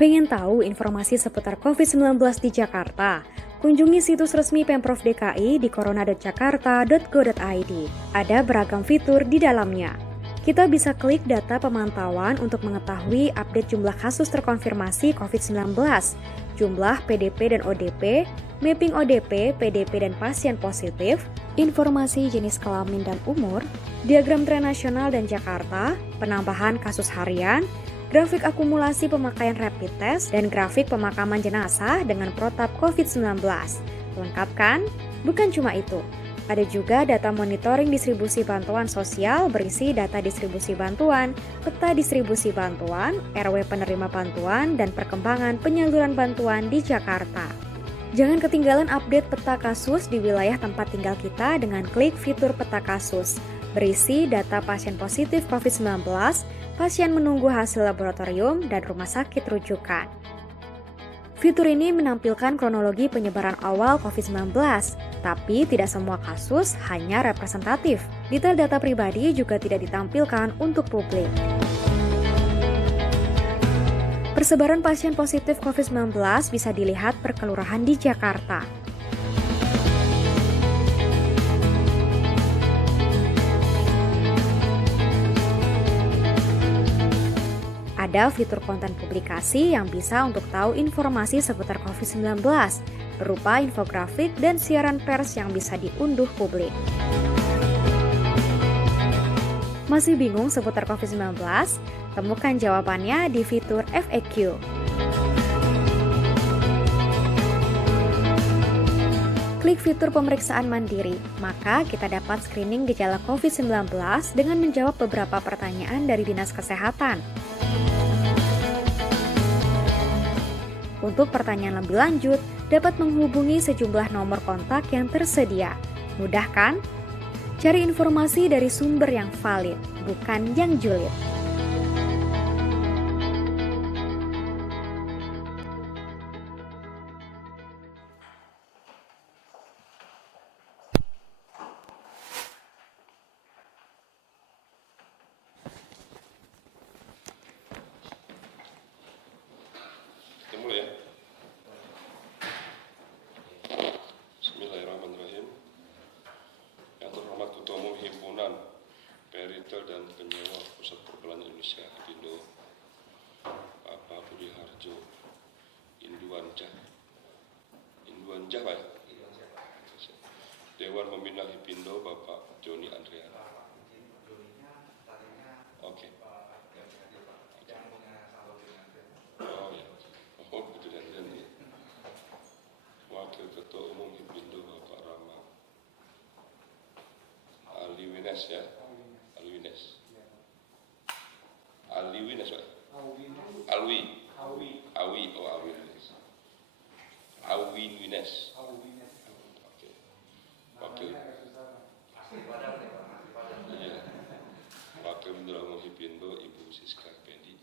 Pengen tahu informasi seputar COVID-19 di Jakarta? Kunjungi situs resmi Pemprov DKI di corona.jakarta.go.id. Ada beragam fitur di dalamnya. Kita bisa klik data pemantauan untuk mengetahui update jumlah kasus terkonfirmasi COVID-19, jumlah PDP dan ODP, mapping ODP, PDP dan pasien positif, informasi jenis kelamin dan umur, diagram tren nasional dan Jakarta, penambahan kasus harian, grafik akumulasi pemakaian rapid test, dan grafik pemakaman jenazah dengan protap COVID-19. Lengkap kan? Bukan cuma itu. Ada juga data monitoring distribusi bantuan sosial berisi data distribusi bantuan, peta distribusi bantuan, RW penerima bantuan, dan perkembangan penyaluran bantuan di Jakarta. Jangan ketinggalan update peta kasus di wilayah tempat tinggal kita dengan klik fitur peta kasus. Berisi data pasien positif COVID-19, pasien menunggu hasil laboratorium, dan rumah sakit rujukan. Fitur ini menampilkan kronologi penyebaran awal COVID-19, tapi tidak semua kasus hanya representatif. Detail data pribadi juga tidak ditampilkan untuk publik. Persebaran pasien positif COVID-19 bisa dilihat per kelurahan di Jakarta. Ada fitur konten publikasi yang bisa untuk tahu informasi seputar COVID-19, berupa infografik dan siaran pers yang bisa diunduh publik. Masih bingung seputar COVID-19? Temukan jawabannya di fitur FAQ. Klik fitur pemeriksaan mandiri, maka kita dapat screening gejala COVID-19 dengan menjawab beberapa pertanyaan dari Dinas Kesehatan. Untuk pertanyaan lebih lanjut, dapat menghubungi sejumlah nomor kontak yang tersedia. Mudah kan? Cari informasi dari sumber yang valid, bukan yang julid. Mulai ya. Bismillahirrahmanirrahim. Yang terhormat Ketua Umum Himpunan Peritel dan Penyewa Pusat Perbelanjaan Indonesia Hipindo, Bapak Budi Harjo Induanjah Pak. Dewan Pembina Hipindo Bapak Joni Andrian. Oke. Wakil Ketua Umum Hipindo Bapak Rama Aliwines ya. Aliwines Pak. Aliwines. Oke. Wakil Ketua Umum Hipindo Ibu Siska Pendi.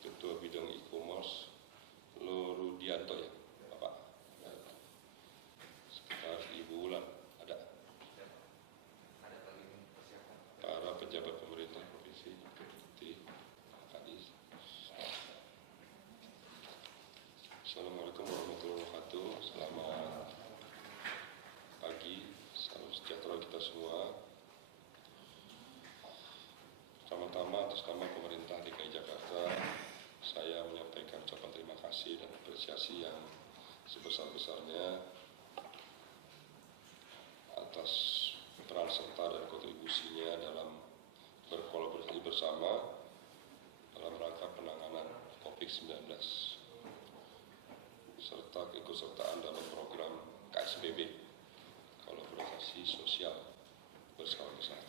Ketua Bidang E-commerce Lorudianto ya, Bapak. Sekretaris Ibu Wulan ada. Para pejabat pemerintah provinsi, Deputi Kadis. Assalamualaikum warahmatullahi wabarakatuh. Selamat pagi, salam sejahtera kita semua. Pertama-tama atas nama pemerintah DKI Jakarta, saya menyampaikan ucapan terima kasih dan apresiasi yang sebesar-besarnya atas peran serta dan kontribusinya dalam berkolaborasi bersama dalam rangka penanganan COVID-19 serta keikutsertaan dalam program KSBB, kolaborasi sosial berskala besar.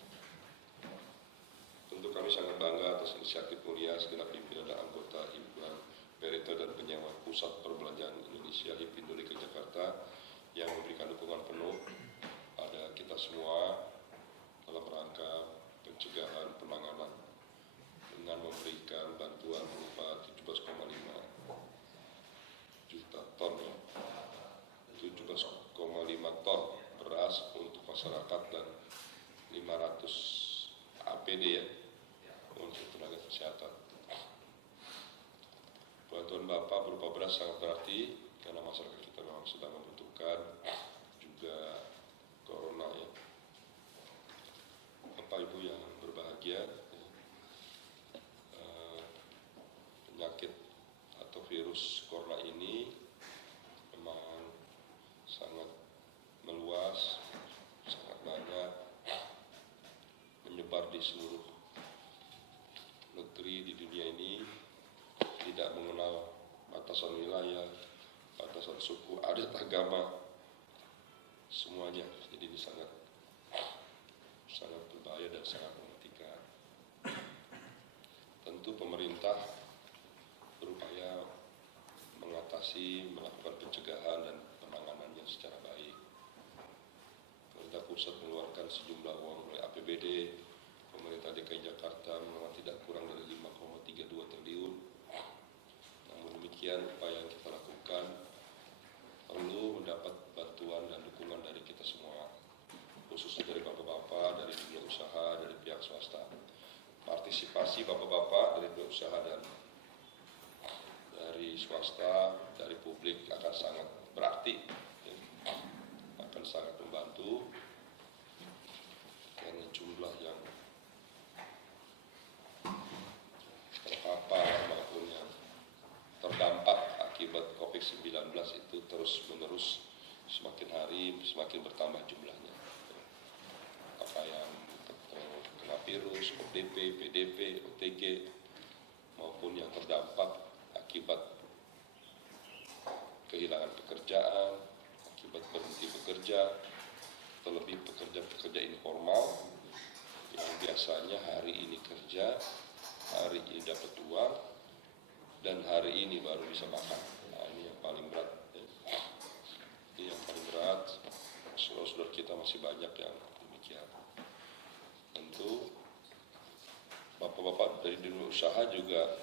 Tentu kami sangat bangga atas inisiatif mulia segenap pimpinan dan anggota Himpunan Peritel dan Penyewa Pusat Perbelanjaan Indonesia Hipindo DKI Jakarta yang memberikan dukungan penuh pada kita semua dalam rangka pencegahan penanganan dengan memberikan bantuan berupa 17,5 juta ton, 17,5 ton beras untuk masyarakat dan 500 APD ya untuk tenaga kesehatan. bantuan Bapak berupa beras sangat berarti karena masyarakat kita memang sedang membutuhkan, juga corona ya. Bapak Ibu yang berbahagia, penyakit atau virus corona ini memang sangat meluas, sangat banyak, menyebar di seluruh negeri di dunia ini, tidak mengenal batasan wilayah, batasan suku, adat, agama, semuanya. Jadi ini sangat berbahaya dan sangat mematikan. Tentu pemerintah berupaya mengatasi, melakukan pencegahan dan penanganannya secara baik. Pemerintah pusat mengeluarkan sejumlah uang oleh APBD, pemerintah DKI Jakarta memang tidak kurang dari 5,32 triliun. Namun demikian, upaya yang kita lakukan perlu mendapat bantuan dan dukungan dari kita semua, khususnya dari bapak-bapak, dari dunia usaha, dari pihak swasta. Partisipasi bapak-bapak dari dunia usaha dan dari swasta, dari publik akan sangat berarti, akan sangat membantu, karena jumlah yang terpapar maupun yang terdampak akibat COVID-19 itu terus-menerus semakin hari semakin bertambah jumlahnya. Apa yang kena virus, ODP, PDP, OTG, maupun yang terdampak akibat kehilangan pekerjaan, akibat berhenti bekerja, terlebih pekerja-pekerja informal yang biasanya hari ini kerja, hari ini dapat uang, dan hari ini baru bisa makan. Nah, ini yang paling berat. Ini yang paling berat. Saudara-saudara kita masih banyak yang demikian. Tentu bapak-bapak dari dunia usaha juga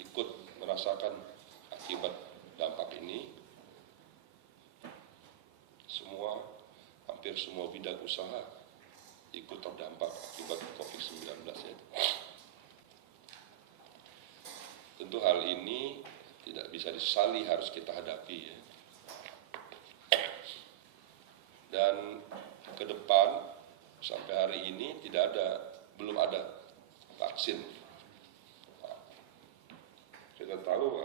ikut merasakan akibat dampak ini. Hampir semua bidang usaha ikut terdampak akibat COVID-19 ya. Tentu hal ini tidak bisa disesali, harus kita hadapi ya. Dan ke depan sampai hari ini belum ada vaksin. Kita tahu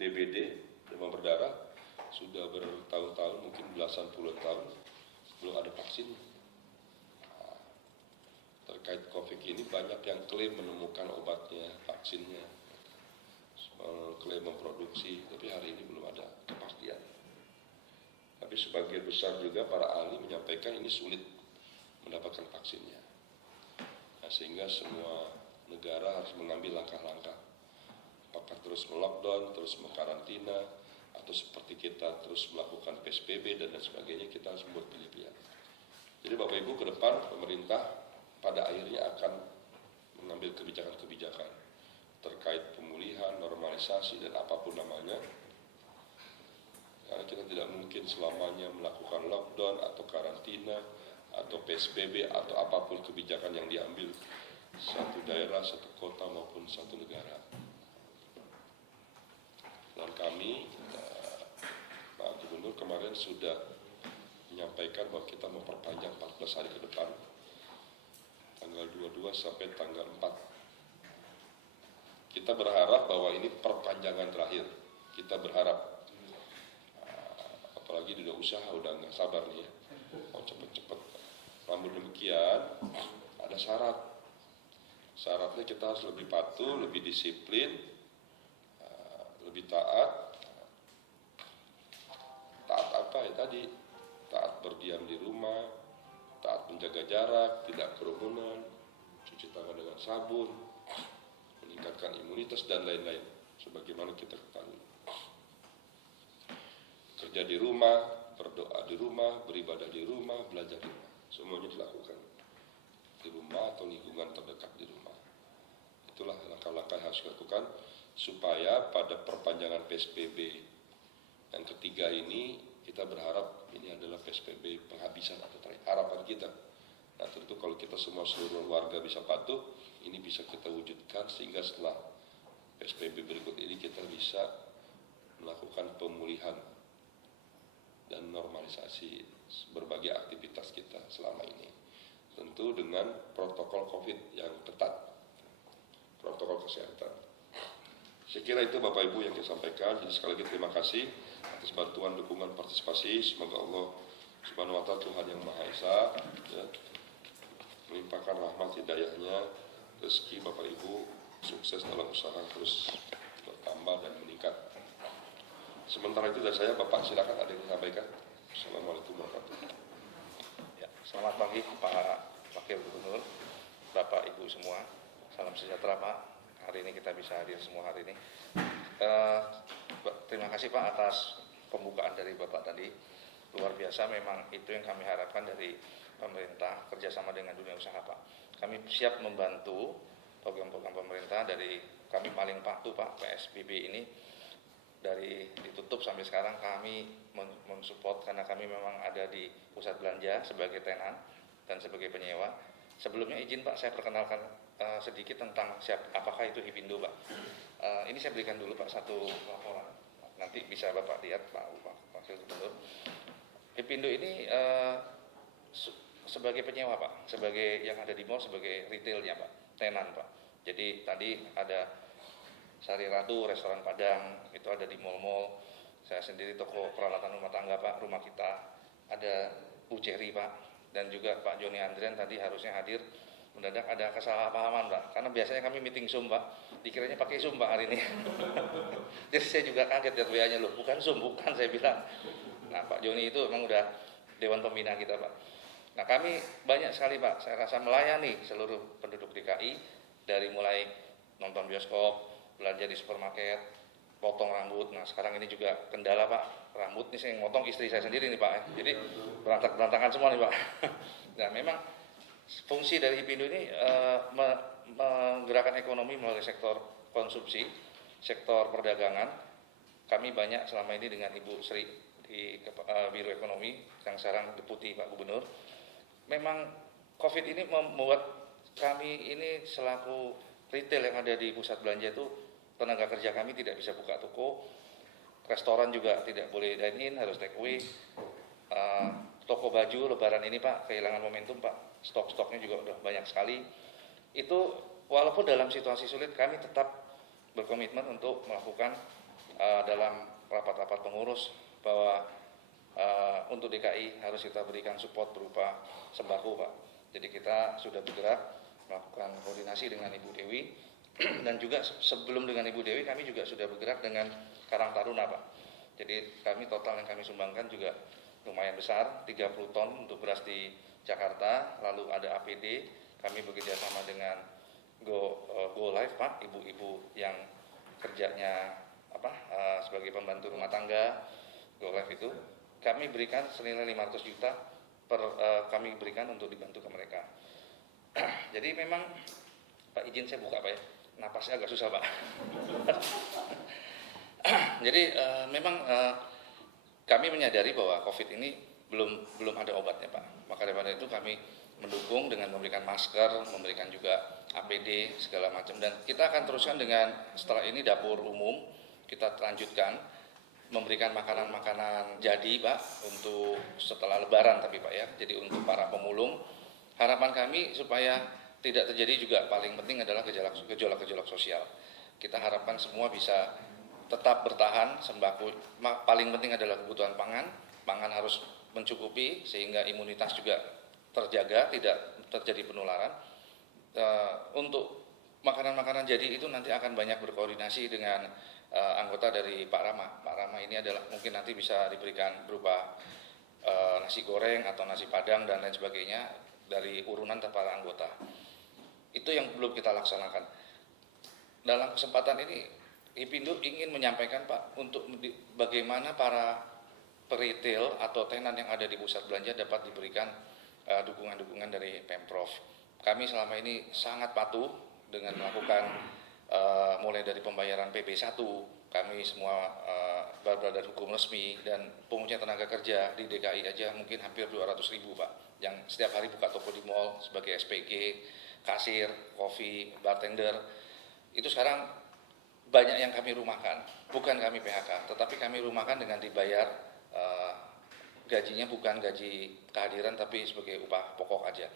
DBD, demam berdarah, sudah bertahun-tahun, mungkin belasan puluh tahun belum ada vaksin. Terkait COVID ini banyak yang klaim menemukan obatnya, vaksinnya, klaim memproduksi, tapi hari ini belum ada kepastian. Tapi sebagian besar juga para ahli menyampaikan ini sulit mendapatkan vaksinnya. Nah, sehingga semua negara harus mengambil langkah-langkah. Apakah terus melockdown, terus mengkarantina, atau seperti kita terus melakukan PSBB dan lain sebagainya, kita harus membuat pilihan. Jadi Bapak Ibu, ke depan pemerintah pada akhirnya akan mengambil kebijakan-kebijakan terkait pemulihan, normalisasi, dan apapun namanya. Karena kita tidak mungkin selamanya melakukan lockdown atau karantina atau PSBB atau apapun kebijakan yang diambil satu daerah, satu kota maupun satu negara. Dan kami, Pak Gubernur kemarin sudah menyampaikan bahwa kita memperpanjang 14 hari ke depan, tanggal 22 sampai tanggal 4. Kita berharap bahwa ini perpanjangan terakhir. Kita berharap, apalagi di dunia usaha udah nggak sabar nih ya, mau cepet-cepet. Namun demikian, ada syarat. Syaratnya kita harus lebih patuh, lebih disiplin, lebih taat. Taat apa ya tadi? Taat berdiam di rumah, taat menjaga jarak, tidak kerumunan, cuci tangan dengan sabun, meningkatkan imunitas dan lain-lain. Sebagaimana kita ketahui. Kerja di rumah, berdoa di rumah, beribadah di rumah, belajar di rumah. Semuanya dilakukan di rumah atau lingkungan terdekat di rumah. Itulah langkah-langkah yang harus dilakukan supaya pada perpanjangan PSBB yang ketiga ini kita berharap ini adalah PSBB penghabisan atau terakhir, harapan kita. Nah tentu kalau kita semua seluruh warga bisa patuh, ini bisa kita wujudkan sehingga setelah PSBB berikut ini kita bisa bisa melakukan pemulihan dan normalisasi berbagai aktivitas kita selama ini. Tentu dengan protokol COVID yang ketat, protokol kesehatan. Saya kira itu Bapak Ibu yang saya sampaikan. Jadi sekali lagi terima kasih atas bantuan, dukungan, partisipasi. Semoga Allah Subhanahu wa Ta'ala, Tuhan yang Maha Esa, ya, melimpahkan rahmat hidayahnya, rezeki Bapak Ibu sukses dalam usaha terus bertambah dan meningkat. Sementara itu dari saya, Bapak silakan ada yang disampaikan. Assalamualaikum warahmatullahi wabarakatuh. Ya, selamat pagi Pak Wakil Gubernur, Bapak Ibu semua. Salam sejahtera Pak. Hari ini kita bisa hadir semua hari ini. Terima kasih Pak atas pembukaan dari Bapak tadi. Luar biasa, memang itu yang kami harapkan dari pemerintah kerjasama dengan dunia usaha Pak. Kami siap membantu program-program pemerintah. Dari kami paling patuh Pak, PSBB ini dari ditutup sampai sekarang kami mensupport karena kami memang ada di pusat belanja sebagai tenan dan sebagai penyewa. Sebelumnya izin Pak, saya perkenalkan sedikit tentang apakah itu Hipindo Pak. Ini saya berikan dulu Pak satu laporan, nanti bisa Bapak lihat Pak Wakil Gubernur. Hipindo ini sebagai penyewa Pak, sebagai yang ada di mall, sebagai retailnya Pak, tenan Pak. Jadi tadi ada Sari Ratu, restoran Padang, itu ada di mall-mall. Saya sendiri toko peralatan rumah tangga Pak, rumah kita. Ada Bu Cherry Pak, dan juga Pak Joni Andrian tadi harusnya hadir. Mendadak ada kesalahpahaman Pak, karena biasanya kami meeting Zoom Pak, dikiranya pakai Zoom Pak hari ini. Jadi saya juga kaget lihat WA-nya, loh bukan Zoom, bukan saya bilang. Nah Pak Joni itu memang udah Dewan Pembina kita Pak. Nah kami banyak sekali Pak, saya rasa melayani seluruh penduduk DKI, dari mulai nonton bioskop, belanja di supermarket, potong rambut. Nah sekarang ini juga kendala Pak, rambut ini saya motong istri saya sendiri nih Pak, jadi berantakan semua nih Pak. Nah memang fungsi dari Hipindo ini menggerakkan ekonomi melalui sektor konsumsi, sektor perdagangan. Kami banyak selama ini dengan Ibu Sri di Biro Ekonomi yang sekarang Deputi Pak Gubernur. Memang COVID ini membuat kami ini selaku retail yang ada di pusat belanja itu, tenaga kerja kami tidak bisa buka toko, restoran juga tidak boleh dine in, harus take away. Toko baju Lebaran ini Pak kehilangan momentum Pak, stok-stoknya juga udah banyak sekali. Itu walaupun dalam situasi sulit kami tetap berkomitmen untuk melakukan dalam rapat-rapat pengurus bahwa untuk DKI harus kita berikan support berupa sembako Pak. Jadi kita sudah bergerak melakukan koordinasi dengan Ibu Dewi. Dan juga sebelum dengan Ibu Dewi kami juga sudah bergerak dengan Karang Taruna Pak. Jadi kami total yang kami sumbangkan juga lumayan besar, 30 ton untuk beras di Jakarta. Lalu ada APD, kami bekerja sama dengan Go Live Pak, ibu-ibu yang kerjanya sebagai pembantu rumah tangga. Go Live itu kami berikan senilai 500 juta kami berikan untuk dibantu ke mereka. Jadi memang Pak izin saya buka Pak ya, napasnya agak susah Pak. Jadi memang kami menyadari bahwa COVID ini belum ada obatnya Pak. Maka daripada itu kami mendukung dengan memberikan masker, memberikan juga APD segala macam. Dan kita akan teruskan dengan setelah ini dapur umum, kita lanjutkan memberikan makanan-makanan jadi Pak untuk setelah Lebaran tapi Pak ya. Jadi untuk para pemulung, harapan kami supaya tidak terjadi juga paling penting adalah gejolak sosial. Kita harapkan semua bisa tetap bertahan, sembako paling penting adalah kebutuhan pangan harus mencukupi sehingga imunitas juga terjaga, tidak terjadi penularan. Untuk makanan-makanan jadi itu nanti akan banyak berkoordinasi dengan anggota dari Pak Rama. Pak Rama ini adalah mungkin nanti bisa diberikan berupa nasi goreng atau nasi padang dan lain sebagainya dari urunan para anggota. Itu yang belum kita laksanakan. Dalam kesempatan ini Hipindo ingin menyampaikan Pak untuk bagaimana para peritel atau tenan yang ada di pusat belanja dapat diberikan dukungan-dukungan dari Pemprov. Kami selama ini sangat patuh dengan melakukan mulai dari pembayaran PP1, kami semua badan hukum resmi dan pengujian tenaga kerja di DKI aja mungkin hampir 200.000 Pak, yang setiap hari buka toko di mall sebagai SPG, kasir, kopi, bartender. Itu sekarang banyak yang kami rumahkan, bukan kami PHK, tetapi kami rumahkan dengan dibayar gajinya bukan gaji kehadiran tapi sebagai upah pokok aja.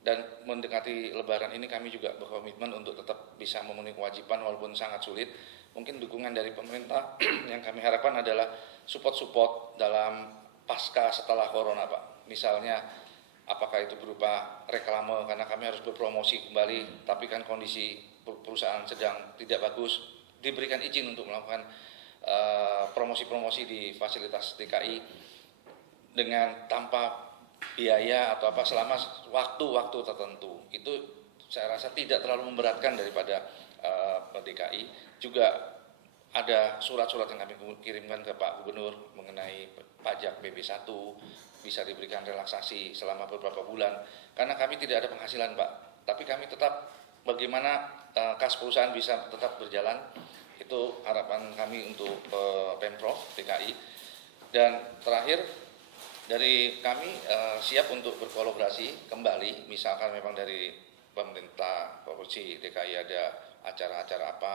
Dan mendekati Lebaran ini kami juga berkomitmen untuk tetap bisa memenuhi kewajiban walaupun sangat sulit. Mungkin dukungan dari pemerintah yang kami harapkan adalah support dalam pasca setelah corona Pak. Misalnya apakah itu berupa reklame karena kami harus berpromosi kembali, tapi kan kondisi perusahaan sedang tidak bagus, diberikan izin untuk melakukan promosi-promosi di fasilitas DKI dengan tanpa biaya atau apa selama waktu-waktu tertentu. Itu saya rasa tidak terlalu memberatkan daripada DKI. Juga ada surat-surat yang kami kirimkan ke Pak Gubernur mengenai pajak BB1 bisa diberikan relaksasi selama beberapa bulan karena kami tidak ada penghasilan Pak, tapi kami tetap bagaimana kas perusahaan bisa tetap berjalan, itu harapan kami untuk Pemprov DKI. Dan terakhir dari kami siap untuk berkolaborasi kembali, misalkan memang dari pemerintah Provinsi DKI ada acara-acara apa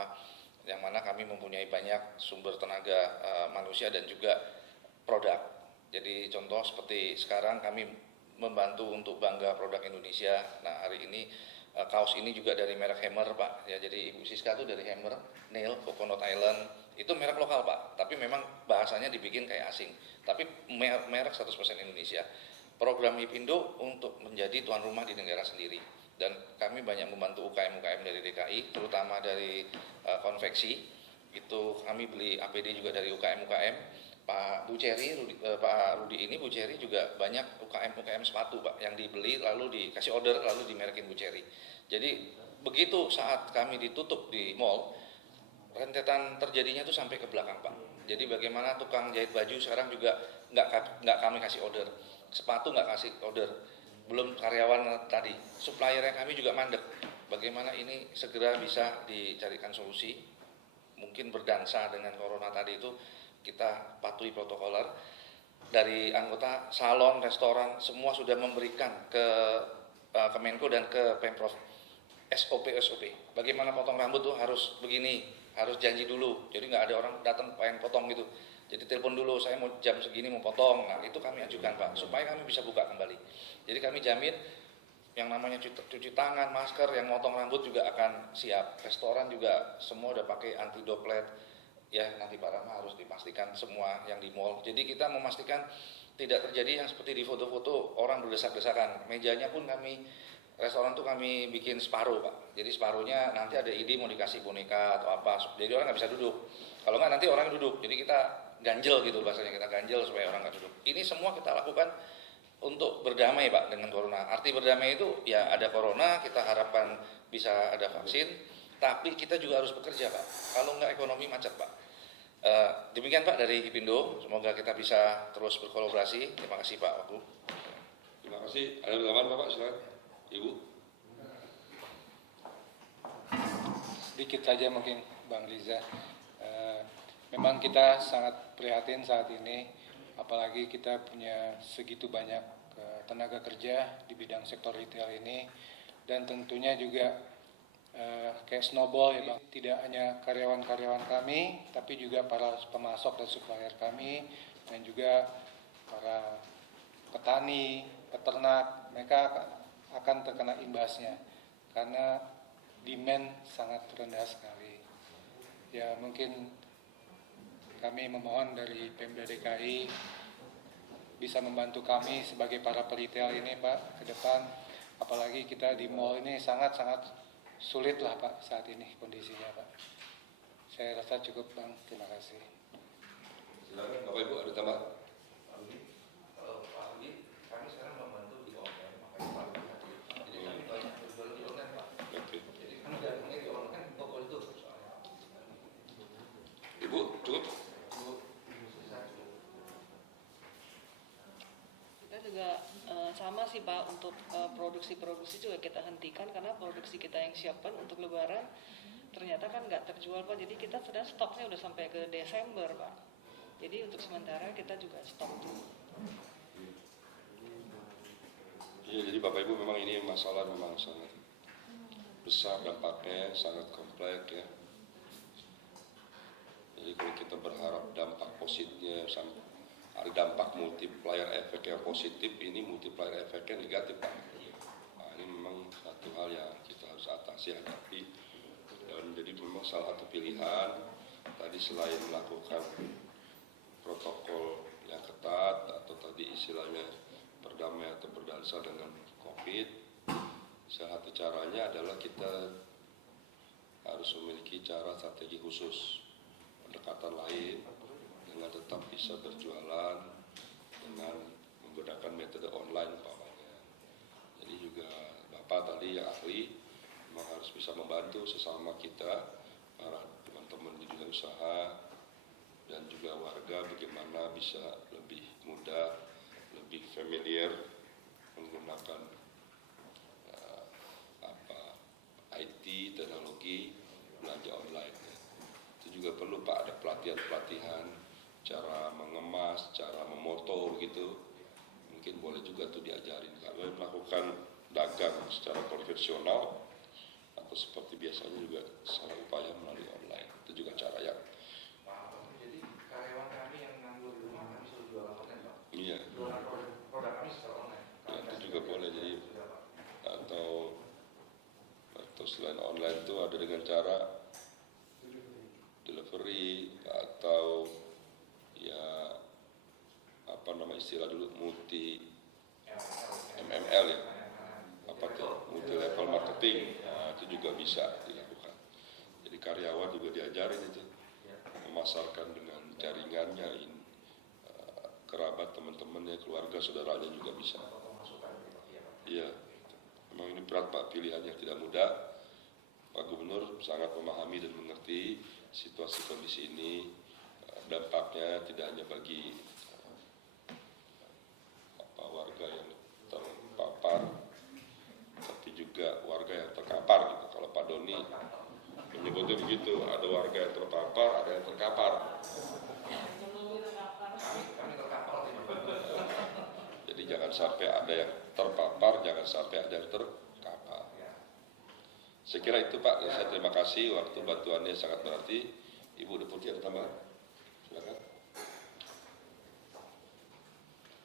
yang mana kami mempunyai banyak sumber tenaga manusia dan juga produk. Jadi contoh seperti sekarang kami membantu untuk bangga produk Indonesia. Nah hari ini kaos ini juga dari merek Hammer Pak. Ya jadi Ibu Siska itu dari Hammer, Nail, Coconut Island. Itu merek lokal Pak, tapi memang bahasanya dibikin kayak asing. Tapi merek 100% Indonesia. Program HIPindo untuk menjadi tuan rumah di negara sendiri. Dan kami banyak membantu UKM-UKM dari DKI, terutama dari konveksi. Itu kami beli APD juga dari UKM-UKM. Pak Rudi ini Bu Cherry juga banyak UKM sepatu Pak yang dibeli lalu dikasih order lalu dimerekin Bu Cherry. Jadi begitu saat kami ditutup di mall, rentetan terjadinya itu sampai ke belakang Pak. Jadi bagaimana tukang jahit baju sekarang juga nggak kami kasih order, sepatu nggak kasih order, belum karyawan tadi, suppliernya kami juga mandek. Bagaimana ini segera bisa dicarikan solusi, mungkin berdansa dengan corona tadi itu kita patuhi protokoler. Dari anggota salon, restoran, semua sudah memberikan ke Kemenko dan ke Pemprov SOP. Bagaimana potong rambut tuh harus begini, harus janji dulu. Jadi nggak ada orang datang pengen potong gitu. Jadi telepon dulu, saya mau jam segini mau potong. Nah itu kami ajukan Pak, supaya kami bisa buka kembali. Jadi kami jamin yang namanya cuci tangan, masker, yang motong rambut juga akan siap. Restoran juga semua udah pakai anti droplet. Ya nanti Pak Rahma harus dipastikan semua yang di mall. Jadi kita memastikan tidak terjadi yang seperti di foto-foto orang berdesak-desakan. Mejanya pun kami, restoran tuh kami bikin separuh Pak. Jadi separuhnya nanti ada ide mau dikasih boneka atau apa. Jadi orang nggak bisa duduk. Kalau nggak nanti orang duduk. Jadi kita ganjel gitu bahasanya, kita ganjel supaya orang nggak duduk. Ini semua kita lakukan untuk berdamai Pak dengan corona. Arti berdamai itu ya ada corona, kita harapkan bisa ada vaksin. Tapi kita juga harus bekerja Pak. Kalau nggak ekonomi macet Pak. Demikian Pak dari HIPindo. Semoga kita bisa terus berkolaborasi. Terima kasih Pak Wagub. Terima kasih. Ada tambahan Bapak, silakan. Ibu. Sedikit saja mungkin Bang Riza. Memang kita sangat prihatin saat ini, apalagi kita punya segitu banyak tenaga kerja di bidang sektor retail ini, dan tentunya juga kayak snowball ya Bang, tidak hanya karyawan-karyawan kami, tapi juga para pemasok dan supplier kami, dan juga para petani, peternak, mereka akan terkena imbasnya karena demand sangat rendah sekali. Ya mungkin kami memohon dari Pemda DKI bisa membantu kami sebagai para peritel ini Pak ke depan, apalagi kita di mall ini sangat-sangat sulit lah Pak saat ini kondisinya Pak. Saya rasa cukup Bang, terima kasih. Silakan Bapak Ibu ada tambahan. Pak Rudi, kami sekarang membantu di online, makanya Pak Rudi hadir. Jadi kami banyak berjualan di online Pak. Oke. Jadi kami datangnya di online toko itu soalnya. Ibu cukup. Kita juga sama sih Pak, untuk produksi juga kita hentikan karena produksi kita yang siapkan untuk Lebaran ternyata kan nggak terjual Pak. Jadi kita sudah stoknya udah sampai ke Desember Pak. Jadi untuk sementara kita juga stok dulu. Iya, jadi Bapak Ibu memang ini masalah memang sangat besar dampaknya, sangat kompleks ya. Jadi kalau kita berharap dampak positifnya ada dampak multiplier efek yang positif, ini multiplier efeknya negatif Pak. Nah, ini memang satu hal yang kita harus atasi, hadapi. Dan jadi memang salah satu pilihan tadi selain melakukan protokol yang ketat atau tadi istilahnya berdamai atau berdansa dengan COVID, salah satu caranya adalah kita harus memiliki cara strategi khusus, pendekatan lain dengan tetap bisa berjualan dengan menggunakan metode online umpamanya. Jadi juga Bapak tadi yang ahli memang harus bisa membantu sesama kita, para teman-teman di dunia usaha dan juga warga bagaimana bisa lebih mudah, lebih familiar menggunakan IT, teknologi, belanja online. Itu juga perlu Pak, ada pelatihan-pelatihan, cara mengemas, cara memoto gitu. Mungkin boleh juga tuh diajarin. Kalau melakukan dagang secara konvensional atau seperti biasanya juga secara upaya melalui online. Itu juga cara yang Jadi karyawan kami yang nganggur di rumah kami suruh jualan online Pak. iya. Jualan produk kami secara online. Ya, itu juga boleh jadi atau selain online itu ada dengan cara delivery atau ya apa nama istilah dulu multi MML ya, apa tuh multi level marketing. Nah, itu juga bisa dilakukan. Jadi karyawan juga diajarin itu memasarkan dengan jaringannya, kerabat, teman-temannya, keluarga, saudaranya juga bisa. Iya, memang ini berat Pak, pilihan yang tidak mudah. Pak Gubernur sangat memahami dan mengerti situasi kondisi ini, dampaknya tidak hanya bagi warga yang terpapar, tapi juga warga yang terkapar gitu. Kalau Pak Doni menyebutnya begitu, ada warga yang terpapar, ada yang terkapar. Jadi jangan sampai ada yang terpapar, jangan sampai ada yang terkapar. Saya kira itu Pak, saya terima kasih, waktu bantuannya sangat berarti. Ibu Deputi ada tambahan? Silakan.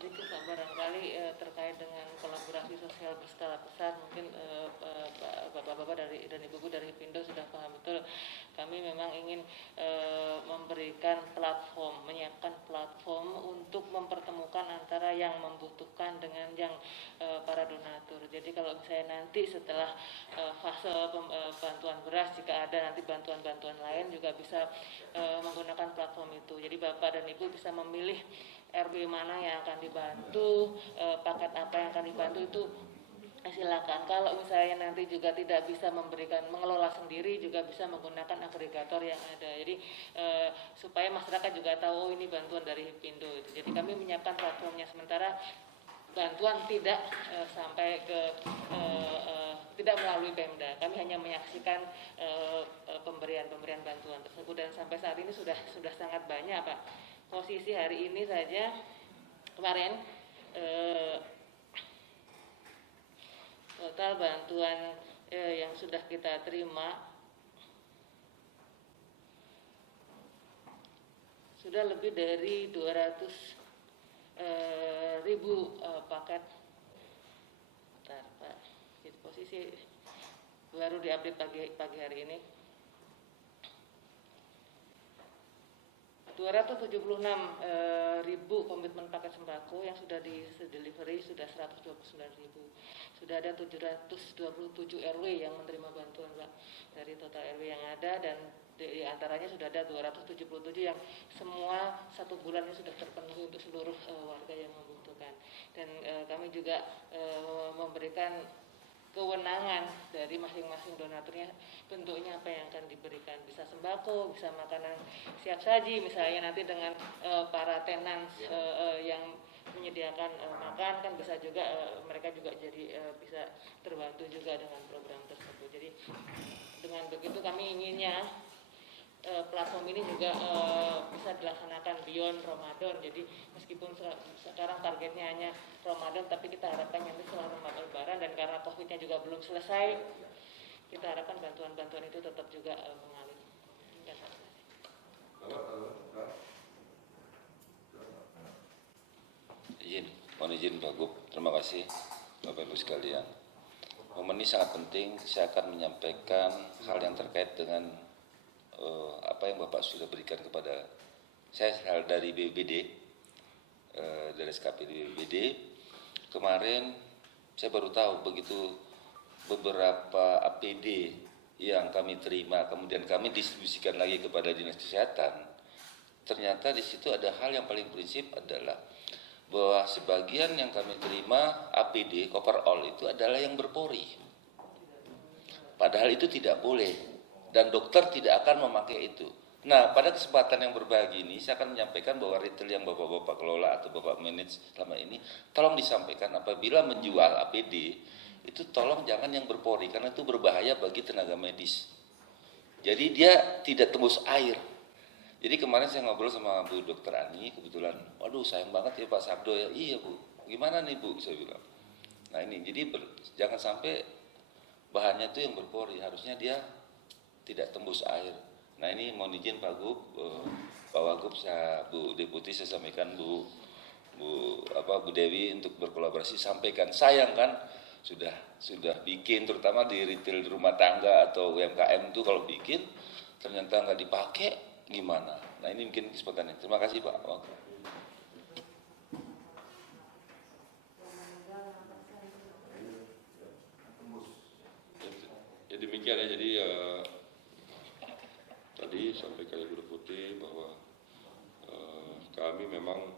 Itu Pak, barangkali terkait dengan kolaborasi sosial berskala besar, mungkin Bapak-Bapak dan Ibu-Ibu dari Hipindo sudah paham betul. Kami memang ingin memberikan platform, menyiapkan platform untuk mempertemukan antara yang membutuhkan dengan yang para donatur. Jadi kalau misalnya nanti setelah fase bantuan beras, jika ada nanti bantuan-bantuan lain juga bisa menggunakan platform itu. Jadi Bapak dan Ibu bisa memilih RW mana yang akan dibantu, paket apa yang akan dibantu, itu silakan. Kalau misalnya nanti juga tidak bisa mengelola sendiri, juga bisa menggunakan agregator yang ada. Jadi supaya masyarakat juga tahu, oh ini bantuan dari Hipindo itu. Jadi kami menyiapkan platformnya, sementara bantuan tidak sampai ke tidak melalui Pemda. Kami hanya menyaksikan pemberian bantuan tersebut, dan sampai saat ini sudah sangat banyak Pak. Posisi hari ini saja kemarin total bantuan yang sudah kita terima sudah lebih dari 200.000 paket. Bentar, Pak. Jadi posisi baru diupdate pagi hari ini. 276.000 komitmen paket sembako yang sudah di delivery sudah 129.000. Sudah ada 727 RW yang menerima bantuan Pak, dari total RW yang ada, dan di antaranya sudah ada 277 yang semua satu bulannya sudah terpenuhi untuk seluruh warga yang membutuhkan. Dan kami juga memberikan kewenangan dari masing-masing donaturnya, bentuknya apa yang akan diberikan, bisa sembako, bisa makanan siap saji, misalnya nanti dengan para tenants yang menyediakan makan, kan bisa juga mereka juga jadi bisa terbantu juga dengan program tersebut. Jadi dengan begitu kami inginnya platform ini juga bisa dilaksanakan beyond Ramadan. Jadi meskipun sekarang targetnya hanya Ramadan, tapi kita harapkan nanti setelah Lebaran, dan karena COVID-nya juga belum selesai, kita harapkan bantuan-bantuan itu tetap juga mengalir. Mohon izin Pak Gub, terima kasih Bapak Ibu sekalian. Momen ini sangat penting, saya akan menyampaikan hal yang terkait dengan apa yang Bapak sudah berikan kepada saya hal dari BPBD, dari SKP di BPBD. Kemarin saya baru tahu begitu beberapa APD yang kami terima, kemudian kami distribusikan lagi kepada Dinas Kesehatan. Ternyata di situ ada hal yang paling prinsip adalah bahwa sebagian yang kami terima APD, overall itu adalah yang berpori. Padahal itu tidak boleh dan dokter tidak akan memakai itu. Nah, pada kesempatan yang berbagi ini saya akan menyampaikan bahwa retail yang Bapak-Bapak kelola atau Bapak manage selama ini tolong disampaikan apabila menjual APD itu tolong jangan yang berpori karena itu berbahaya bagi tenaga medis. Jadi dia tidak tembus air. Jadi kemarin saya ngobrol sama Bu Dr. Ani, kebetulan, waduh sayang banget ya Pak Sabdo ya. Iya Bu, gimana nih Bu, saya bilang. Nah ini, jadi jangan sampai bahannya itu yang berpori, harusnya dia tidak tembus air. Nah ini mohon izin Pak Gub, Pak Wagub, Bu Deputi saya sampaikan Bu Dewi untuk berkolaborasi, sampaikan. Sayang kan sudah bikin, terutama di retail rumah tangga atau UMKM itu kalau bikin ternyata nggak dipakai, gimana? Nah ini mungkin kesempatannya. Terima kasih Pak Wagub. Ya demikian ya, jadi tadi sampaikan Ibu Deputi bahwa kami memang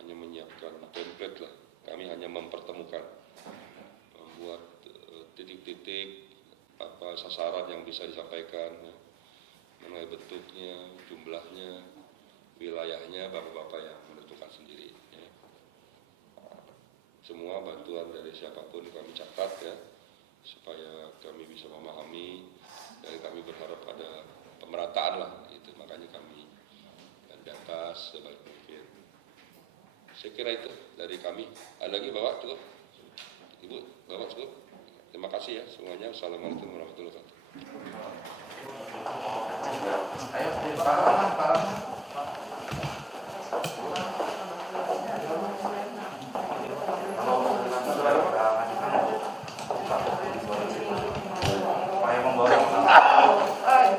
hanya menyiapkan template lah, kami hanya mempertemukan, membuat titik-titik apa sasaran yang bisa disampaikan, mengenai bentuknya, jumlahnya, wilayahnya, bapak-bapak yang menentukan sendiri. Ya. Semua bantuan dari siapapun kami catat ya, supaya kami bisa memahami, dan kami berharap ada pemerataan lah, itu makanya kami data sebaik mungkin. Saya kira itu dari kami. Ada lagi Bapak cukup? Ibu, Bapak cukup? Terima kasih ya semuanya. Assalamualaikum warahmatullahi wabarakatuh.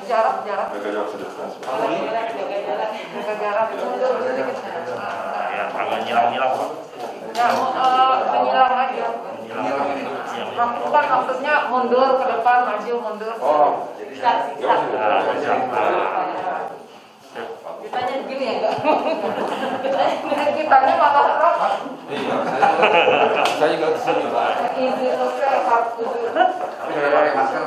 Jarak ya, agak nyilang-nyilang ya, menyilang aja maksudnya mundur ke depan, maju mundur bisa kitanya gini ya enggak kitanya malah rokok saya juga kesini Pak izin oke harus tapi pakai masker